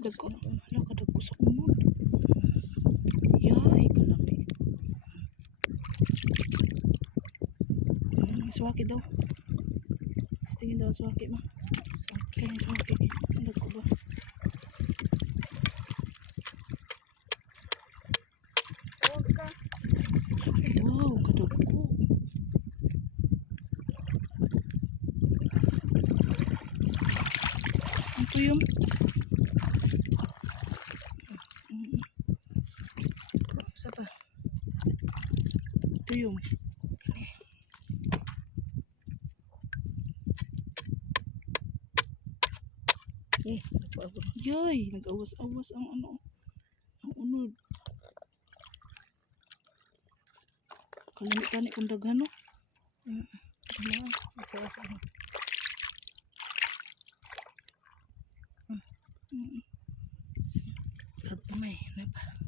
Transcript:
Dagko. Wala ka dagko sa umod. Yay, kalami. Swaki daw. Tingin daw swaki ma. Swaki. Swaki. Dagko ba? Wow, kadagko. Ito yung sapa. Ito yung yay, nag-awas-awas ang ano, ang unod. Kalimit kung daghan no. May, na pa.